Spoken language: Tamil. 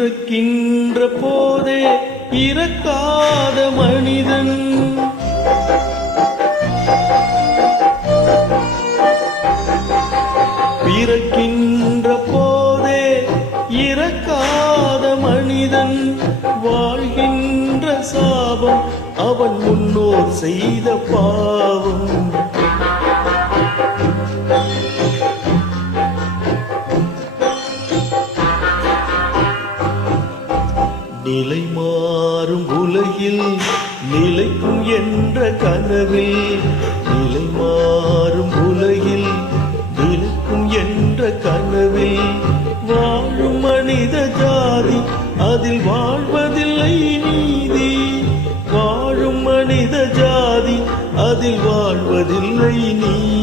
பிறக்கின்ற போதே இறக்காத மனிதன் பிறக்கின்ற போதே இறக்காத மனிதன் வாழ்கின்ற சாபம் அவன் முன்னோர் செய்த பாவம். நிலை மாறும் உலகில் நிலைக்கும் என்ற கனவில் நிலை மாறும் உலகில் நிலைக்கும் என்ற கனவில் வாழும் மனித ஜாதி அதில் வாழ்வதில்லை நீதி. வாழும் மனித ஜாதி அதில் வாழ்வதில்லை நீதி.